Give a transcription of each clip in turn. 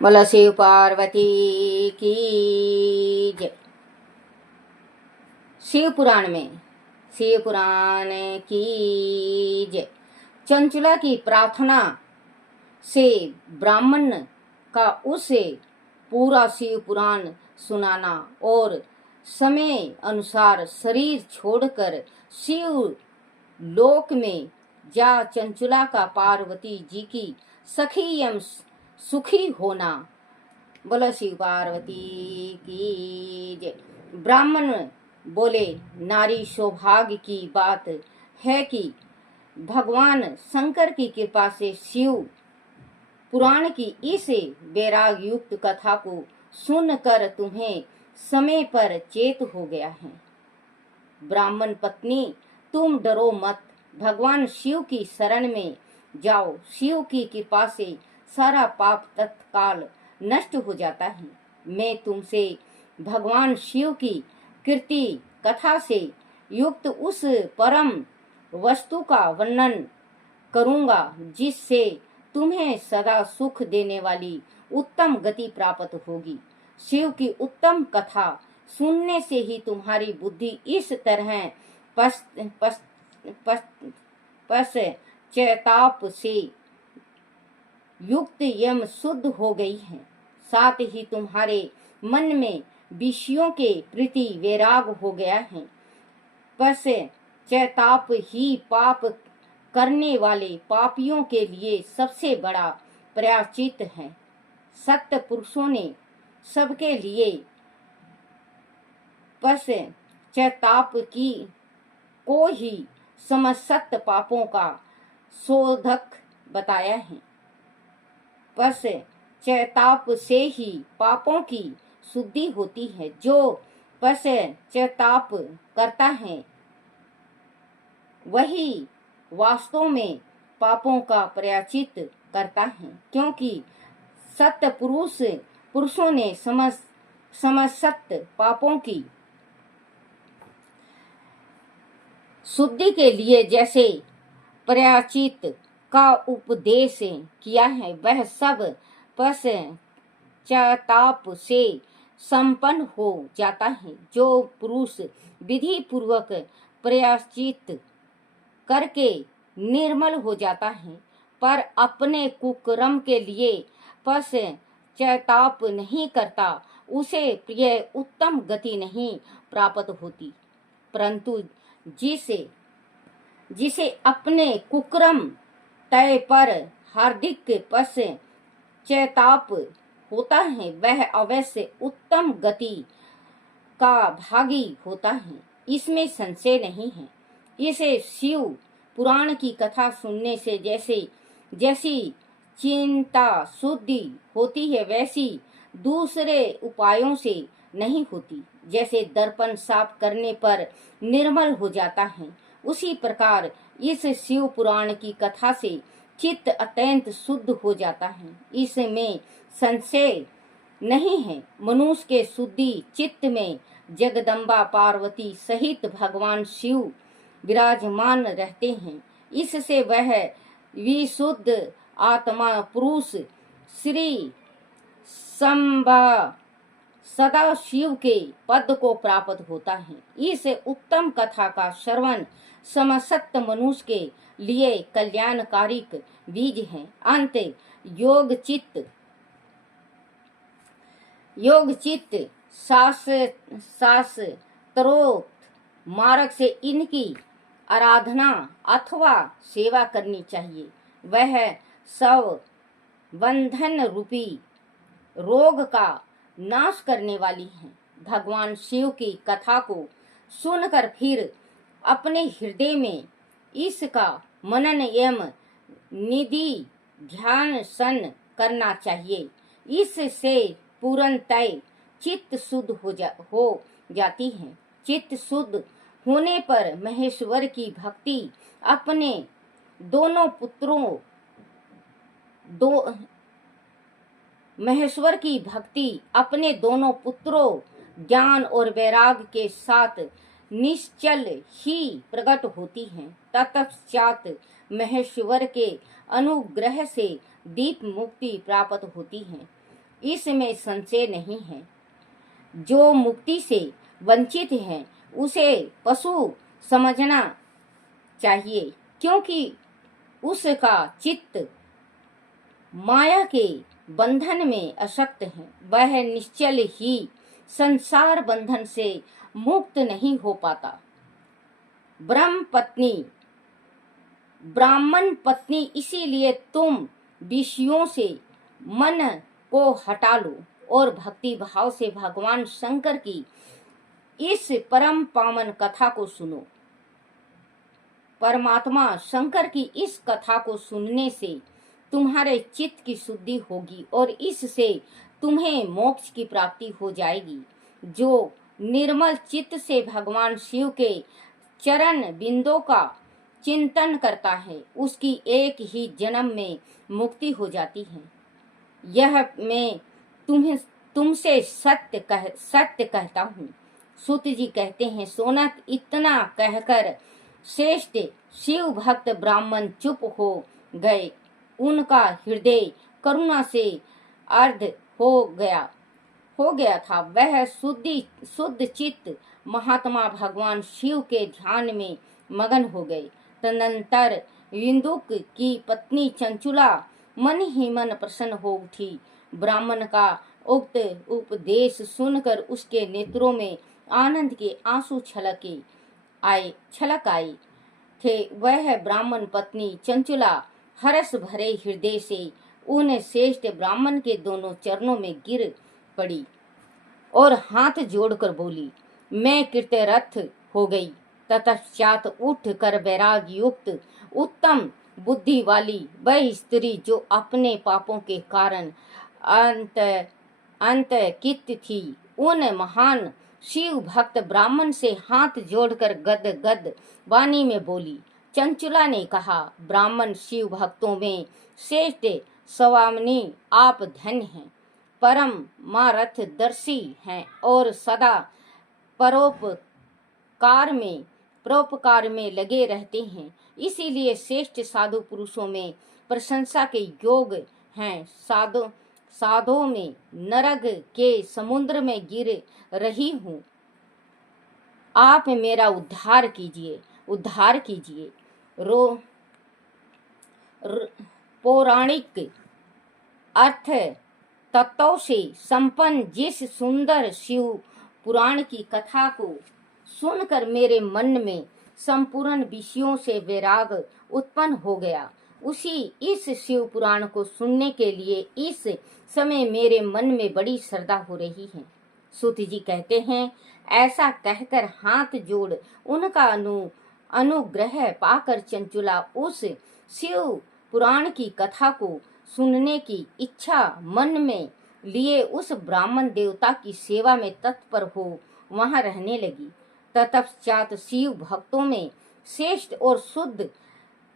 बोलो शिव पार्वती की जय। शिव पुराण की जय। चंचला की प्रार्थना से ब्राह्मण का उसे पूरा शिव पुराण सुनाना और समय अनुसार शरीर छोड़कर शिव लोक में जा चंचला का पार्वती जी की सखी एवं सुखी होना। बोलो शिव पार्वती की जय। ब्राह्मण बोले, नारी सौभाग्य की बात है कि भगवान शंकर की कृपा से शिव पुराण की इस वैराग युक्त कथा को सुनकर तुम्हें समय पर चेत हो गया है। ब्राह्मण पत्नी, तुम डरो मत, भगवान शिव की शरण में जाओ। शिव की कृपा से सारा पाप तत्काल नष्ट हो जाता है। मैं तुमसे भगवान शिव की कीर्ति कथा से युक्त उस परम वस्तु का वर्णन करूंगा जिससे तुम्हें सदा सुख देने वाली उत्तम गति प्राप्त होगी। शिव की उत्तम कथा सुनने से ही तुम्हारी बुद्धि इस तरह पश्चाताप से युक्त एवं शुद्ध हो गई है। साथ ही तुम्हारे मन में विषयों के प्रति वैराग हो गया है। पश्चाताप ही पाप करने वाले पापियों के लिए सबसे बड़ा प्रायश्चित है। सत्य पुरुषों ने सबके लिए पश्चाताप की को ही समस्त पापों का शोधक बताया है। पश्चाताप से ही पापों की शुद्धि होती है। जो पश्चाताप करता है वही वास्तव में पापों का प्रायश्चित करता है, क्योंकि सत्य पुरुषों ने समस्त पापों की शुद्धि के लिए जैसे प्रायश्चित का उपदेश किया है, वह सब पश्चाताप से संपन्न हो जाता है। जो पुरुष विधि पूर्वक प्रायश्चित करके निर्मल हो जाता है पर अपने कुकर्म के लिए पश्चाताप नहीं करता, उसे प्रिय उत्तम गति नहीं प्राप्त होती। परंतु जिसे अपने कुकर्म तय पर हार्दिक पश्चाताप होता है, वह अवश्य उत्तम गति का भागी होता है, इसमें संशय नहीं है। इसे शिव पुराण की कथा सुनने से जैसी चिंता शुद्धि होती है, वैसी दूसरे उपायों से नहीं होती। जैसे दर्पण साफ करने पर निर्मल हो जाता है, उसी प्रकार इस शिव पुराण की कथा से चित्त अत्यंत शुद्ध हो जाता है, इसमें संशय नहीं है। मनुष्य के शुद्धि चित्त में जगदम्बा पार्वती सहित भगवान शिव विराजमान रहते हैं। इससे वह विशुद्ध आत्मा पुरुष श्री सदा शिव के पद को प्राप्त होता है। इस उत्तम कथा का श्रवण समस्त मनुष्य के लिए कल्याणकारिक बीज है। अंत योग चित्त शास्त्रोक्त मार्ग से इनकी आराधना अथवा सेवा करनी चाहिए। वह सब बंधन रूपी रोग का नाश करने वाली है। भगवान शिव की कथा को सुनकर फिर अपने हृदय में इसका मनन एवं निधि ध्यान सन करना चाहिए। इससे पूर्णतः चित्त शुद्ध हो जाती है। चित्त शुद्ध होने पर महेश्वर की भक्ति अपने दोनों पुत्रों ज्ञान और वैराग के साथ निश्चल ही प्रकट होती है। तत्पश्चात महेश्वर के अनुग्रह से दीप मुक्ति प्राप्त होती है। इसमें संशय नहीं है। जो मुक्ति से वंचित है उसे पशु समझना चाहिए, क्योंकि उसका चित्त माया के बंधन में आसक्त है। वह निश्चल ही संसार बंधन से मुक्त नहीं हो पाता। ब्राह्मण पत्नी, इसीलिए तुम विषयों से मन को हटा लो और भक्ति भाव से भगवान शंकर की इस परम पावन कथा को सुनो। परमात्मा शंकर की इस कथा को सुनने से तुम्हारे चित्त की शुद्धि होगी और इससे तुम्हें मोक्ष की प्राप्ति हो जाएगी। जो निर्मल चित्त से भगवान शिव के चरण बिंदों का चिंतन करता है उसकी एक ही जन्म में मुक्ति हो जाती है। यह मैं तुमसे सत्य कहता हूँ। सूत जी कहते हैं, सोनक इतना कहकर श्रेष्ठ शिव भक्त ब्राह्मण चुप हो गए। उनका हृदय करुणा से अर्ध हो गया था। वह शुद्ध चित्त महात्मा भगवान शिव के ध्यान में मगन हो गए। तदनंतर विंदुक की पत्नी चंचुला मन ही मन प्रसन्न हो उठी। ब्राह्मण का उक्त उपदेश सुनकर उसके नेत्रों में आनंद के आंसू छलक आए थे। वह ब्राह्मण पत्नी चंचुला हर्ष भरे हृदय से उन श्रेष्ठ ब्राह्मण के दोनों चरणों में गिर पड़ी और हाथ जोड़कर बोली, मैं कृतरथ हो गई। तत्पश्चात उठ कर वैराग युक्त उत्तम बुद्धि वाली वह स्त्री जो अपने पापों के कारण अंतकित थी, उन महान शिव भक्त ब्राह्मण से हाथ जोड़कर गद वाणी में बोली। चंचुला ने कहा, ब्राह्मण शिव भक्तों में श्रेष्ठ स्वामिनी, आप धन्य हैं, परम मारथ दर्शी हैं और सदा परोपकार में लगे रहते हैं। इसीलिए श्रेष्ठ साधु पुरुषों में प्रशंसा के योग हैं। साधुओं में नरक के समुद्र में गिर रही हूँ, आप मेरा उद्धार कीजिए। पौराणिक अर्थ तत्वों से संपन्न जिस सुंदर शिव पुराण की कथा को सुनकर मेरे मन में संपूर्ण विषयों से वैराग उत्पन्न हो गया, उसी इस शिव पुराण को सुनने के लिए इस समय मेरे मन में बड़ी श्रद्धा हो रही है। सूत जी कहते हैं, ऐसा कहकर हाथ जोड़ उनका अनुग्रह पाकर चंचुला उस शिव पुराण की कथा को सुनने की इच्छा मन में लिए उस ब्राह्मण देवता की सेवा में तत्पर हो वहां रहने लगी। तत्पश्चात शिव भक्तों में श्रेष्ठ और शुद्ध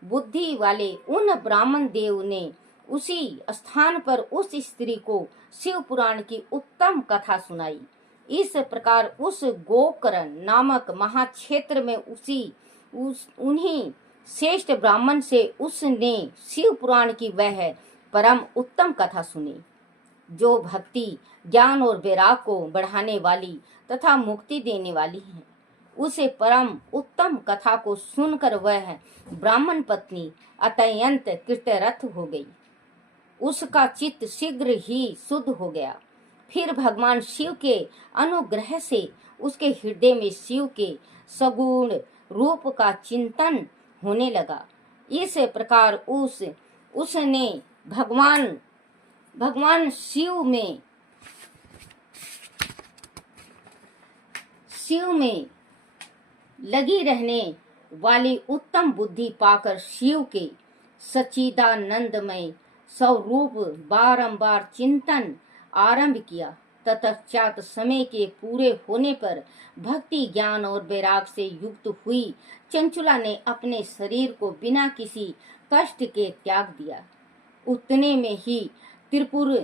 बुद्धि वाले उन ब्राह्मण देव ने उसी स्थान पर उस स्त्री को शिव पुराण की उत्तम कथा सुनाई। इस प्रकार उस गोकर्ण नामक महाक्षेत्र में उन्हीं श्रेष्ठ ब्राह्मण से उसने शिव पुराण की वह परम उत्तम कथा सुनी, जो भक्ति, ज्ञान और वैराग को बढ़ाने वाली तथा मुक्ति देने वाली है। उसे परम उत्तम कथा को सुनकर वह ब्राह्मण पत्नी अत्यंत कृतरथ हो गई। उसका चित्त शीघ्र ही शुद्ध हो गया। फिर भगवान शिव के अनुग्रह से उसके हृदय में शिव के सगुण रूप का चिंतन होने लगा। इस प्रकार उसने भगवान शिव में लगी रहने वाली उत्तम बुद्धि पाकर शिव के सच्चिदानंदमय स्वरूप बारंबार चिंतन आरंभ किया। तत्पश्चात समय के पूरे होने पर भक्ति, ज्ञान और वैराग से युक्त हुई चंचुला ने अपने शरीर को बिना किसी कष्ट के त्याग दिया। उतने में ही त्रिपुर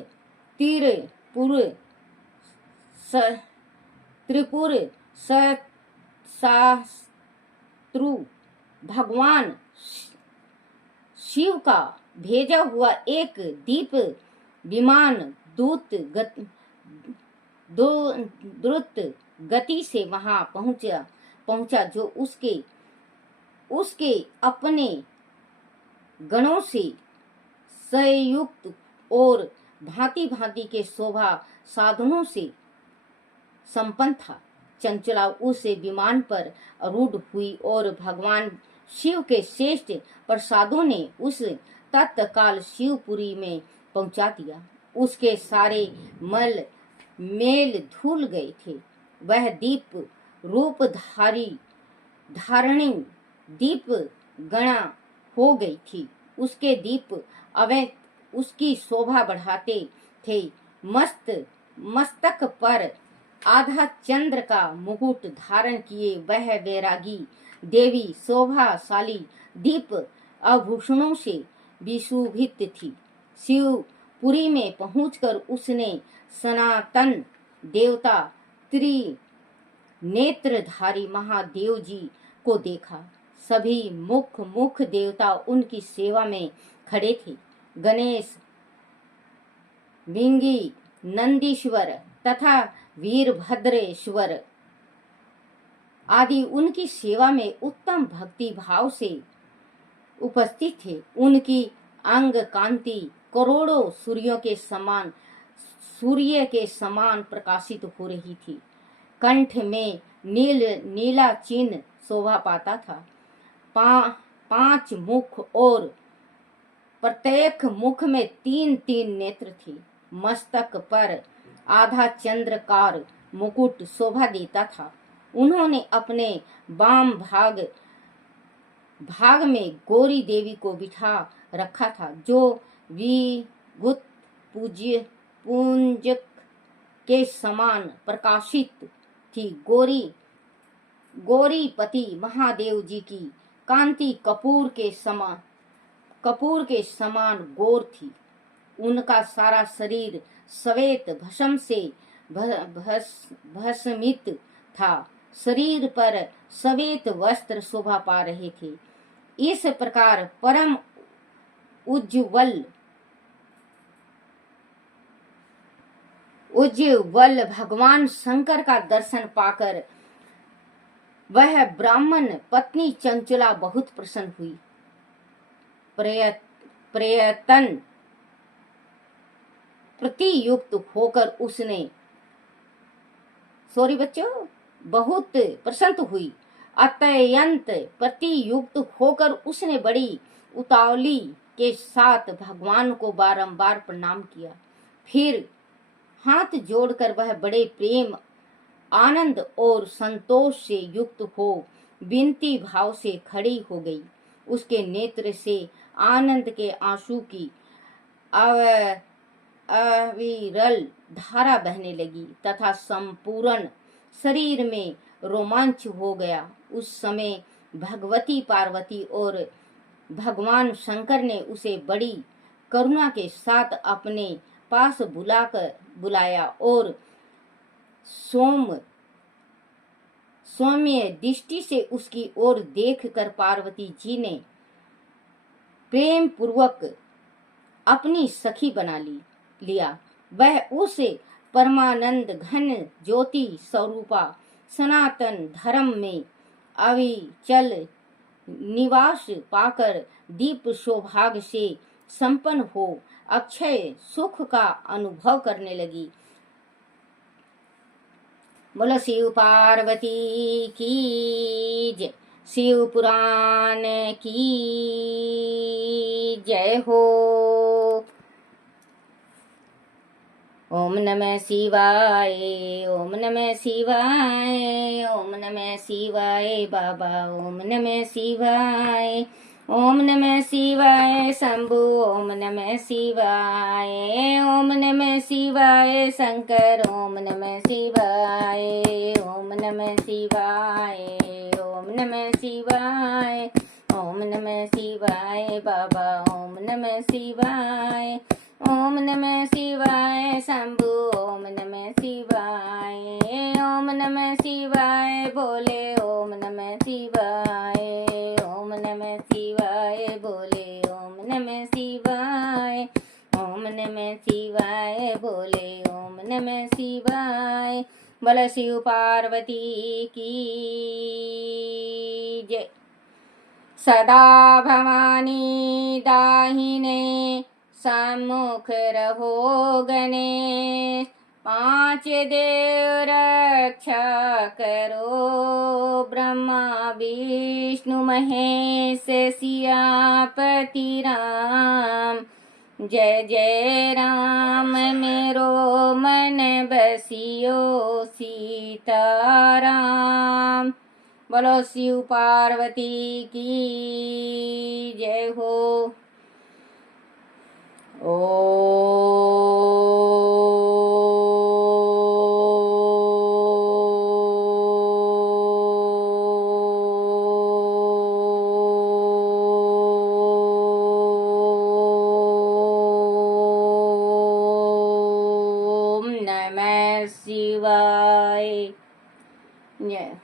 शास्त्रु भगवान शिव का भेजा हुआ एक दीप विमान द्रुत गति से वहां पहुंचा जो उसके अपने गणों से संयुक्त और भांति भांति के शोभा साधनों से संपन्न था। चंचला उस विमान पर आरूढ़ हुई और भगवान शिव के श्रेष्ठ प्रसादों ने उस तत्काल शिवपुरी में पहुंचा दिया। उसके सारे मेल धुल गए थे। वह दीप रूप धारणी दीप गणा हो गई थी। उसके दीप अवैध उसकी शोभा बढ़ाते थे। मस्तक पर आधा चंद्र का मुकुट धारण किए वह वैरागी देवी शोभाशाली दीप आभूषणों से विशोभित थी। शिवपुरी में पहुंचकर उसने सनातन देवता त्रिनेत्रधारी महादेव जी को देखा। सभी मुख देवता उनकी सेवा में खड़े थे। गणेश, विंगी, नंदीश्वर तथा वीरभद्रेश्वर आदि उनकी सेवा में उत्तम भक्ति भाव से उपस्थित थे। उनकी अंग कांति करोड़ों सूर्य के समान प्रकाशित हो रही थी। कंठ में नीला चिन्ह शोभा पाता था। 5 मुख और प्रत्येक मुख में 3 नेत्र थे। मस्तक पर आधा चंद्रकार मुकुट शोभा देता था। उन्होंने अपने वाम भाग में गौरी देवी को बिठा रखा था, जो विभूत पुंजक के समान प्रकाशित थी। गौरीपति महादेव जी की कांति कपूर के समान गौर थी। उनका सारा शरीर श्वेत भस्म से भस्मित था। शरीर पर श्वेत वस्त्र शोभा पा रहे थे। इस प्रकार परम उज्ज्वल भगवान शंकर का दर्शन पाकर वह ब्राह्मण पत्नी चंचला बहुत प्रसन्न हुई। प्रयत्न प्रतियुक्त होकर उसने बहुत प्रसन्न हुई। अत्यंत प्रतियुक्त होकर उसने बड़ी उतावली के साथ भगवान को बारंबार प्रणाम किया। फिर हाथ जोड़कर वह बड़े प्रेम, आनंद और संतोष से युक्त हो विनती भाव से खड़ी हो गई। उसके नेत्र से आनंद के आंसू की अविरल धारा बहने लगी तथा संपूर्ण शरीर में रोमांच हो गया। उस समय भगवती पार्वती और भगवान शंकर ने उसे बड़ी करुणा के साथ अपने पास बुलाया और सौम्य दृष्टि से उसकी ओर देखकर पार्वती जी ने प्रेम पूर्वक अपनी सखी बना लिया। वह उस परमानंद घन ज्योति स्वरूपा सनातन धर्म में अविचल निवास पाकर दीप सौभाग्य से संपन्न हो अक्षय सुख का अनुभव करने लगी। बोलो शिव पार्वती की जय, शिव पुराण की जय हो। ओम नमः शिवाय, ओम नमः शिवाय, ओम नमः शिवाय बाबा, ओम नमः शिवाय, ओम नमः शिवाय शंभु, ओम नमः शिवाय, ओम नमः शिवाय शंकर, ओम नमः शिवाय, ओम नमः शिवाय, ओम नमः शिवाय, ओम नमः शिवाय बाबा, ओम नमः शिवाय, ओम नमः शिवाय शंभु, ओम नमः शिवाय, ओम नमः शिवाय बोले, ओम नमः शिवाय, ओम नमः शिवाय बोले, ओम नमः शिवाय, ओम नमः नमः शिवाय, बोले ओम नमः शिवाय। बोले शिव पार्वती की जय। सदा भवानी दाहिने सम्मुख रहो गणेश, पांच देव रक्षा करो, ब्रह्मा विष्णु महेश सियापति राम। जय जय राम मेरो मन बसियो सीताराम। बोलो शिव पार्वती की जय हो। ओम नमः शिवाय। जय।